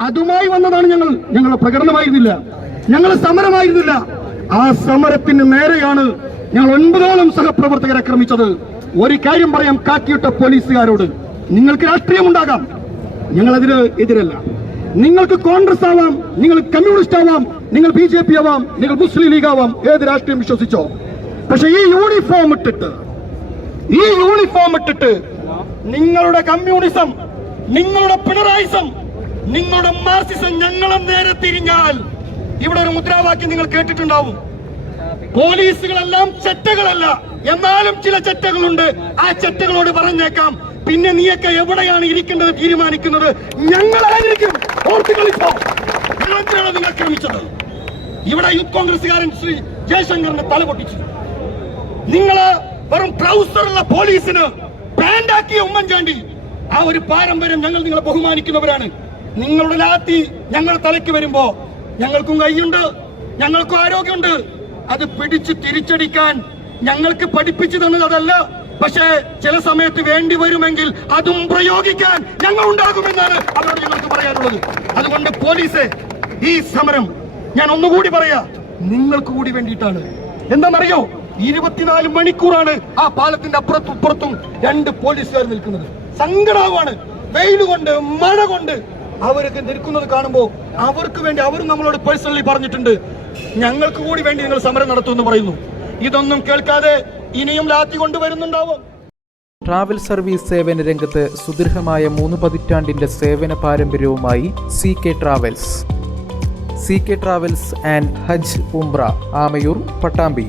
അതുമായി വന്നതാണ് ഞങ്ങൾ ഞങ്ങൾ പ്രകടനമായിരുന്നില്ല. ഞങ്ങൾ സമരമായിരുന്നില്ല. ആ സമരത്തിന് നേരെയാണ് ഞങ്ങൾ ഒൻപതോളം സഹപ്രവർത്തകരെ ആക്രമിച്ചത്. ഒരു കാര്യം പറയാം കാക്കിയിട്ട പോലീസുകാരോട്. നിങ്ങൾക്ക് ഞങ്ങൾ അതിന് എതിരല്ല. നിങ്ങൾക്ക് കോൺഗ്രസ് ആവാം നിങ്ങൾ കമ്മ്യൂണിസ്റ്റ് ആവാം നിങ്ങൾ ബി ജെ പി ആവാം നിങ്ങൾ മുസ്ലിം ലീഗ് ആവാം ഏത് രാഷ്ട്രീയം വിശ്വസിച്ചോ. പക്ഷെ ഈ യൂണിഫോം ഇട്ടിട്ട് ഈ യൂണിഫോം ഇട്ടിട്ട് നിങ്ങളുടെ കമ്മ്യൂണിസം നിങ്ങളുടെ പിണറായിസം നിങ്ങളുടെ മാർസിസം ഞങ്ങളും നേരെ തിരിഞ്ഞാൽ ഇവിടെ ഒരു മുദ്രാവാക്യം നിങ്ങൾ കേട്ടിട്ടുണ്ടാവും. പോലീസുകളെല്ലാം ചെറ്റകളല്ല. എന്നാലും ചില ചെറ്റകളുണ്ട്. ആ ചെറ്റകളോട് പറഞ്ഞേക്കാം. പിന്നെ നീയൊക്കെ എവിടെയാണ് ഇരിക്കേണ്ടത് തീരുമാനിക്കുന്നത്? ഞങ്ങളായിരിക്കും ആക്രമിച്ചത് ഇവിടെ യൂത്ത് കോൺഗ്രസുകാരൻ ശ്രീ ജയശങ്കറിന്റെ തല പൊട്ടിച്ചു. നിങ്ങൾ വെറും ട്രൗസറുള്ള പോലീസിന് പാൻഡാക്കിയ ഉമ്മൻചാണ്ടി ആ ഒരു പാരമ്പര്യം ഞങ്ങൾ നിങ്ങളെ ബഹുമാനിക്കുന്നവരാണ്. നിങ്ങളുടെ ലാത്തി ഞങ്ങൾ തലയ്ക്ക് വരുമ്പോ ഞങ്ങൾക്കും കൈയുണ്ട് ഞങ്ങൾക്കും ആരോഗ്യമുണ്ട്. അത് പിടിച്ചു തിരിച്ചടിക്കാൻ ഞങ്ങൾക്ക് പഠിപ്പിച്ചു തന്നത് അതല്ല. പക്ഷേ ചില സമയത്ത് വേണ്ടി വരുമെങ്കിൽ അതും പ്രയോഗിക്കാൻ ഞങ്ങൾ ഉണ്ടാകുമെന്നാണ് അവരോട് ഞങ്ങൾക്ക് പറയാനുള്ളത്. അതുകൊണ്ട് പോലീസ് ഈ സമരം ഞാൻ ഒന്നുകൂടി പറയാ. നിങ്ങൾക്ക് കൂടി വേണ്ടിയിട്ടാണ്. എന്താണെന്നറിയോ? ഇരുപത്തിനാല് മണിക്കൂറാണ് ആ പാലത്തിന്റെ അപ്പുറത്തും ഇപ്പുറത്തും രണ്ട് പോലീസുകാർ നിൽക്കുന്നത്. സങ്കടാവാണ്. വെയിൽ കൊണ്ട് മഴ കൊണ്ട് അവരൊക്കെ നിൽക്കുന്നത് കാണുമ്പോൾ അവർക്ക് വേണ്ടി അവരും നമ്മളോട് പേഴ്സണലി പറഞ്ഞിട്ടുണ്ട്. ഞങ്ങൾക്ക് കൂടി വേണ്ടി നിങ്ങൾ സമരം നടത്തുമെന്ന് പറയുന്നു. ഇതൊന്നും കേൾക്കാതെ ഇനിയും ലാത്തി കൊണ്ടുവരുന്നുണ്ടാവും. ട്രാവൽ സർവീസ് സേവന രംഗത്ത് സുദീർഘമായ മൂന്ന് പതിറ്റാണ്ടിന്റെ സേവന പാരമ്പര്യവുമായി C K travels C K travels and ഹജ് ഉംറ ആമയൂർ പട്ടാമ്പി.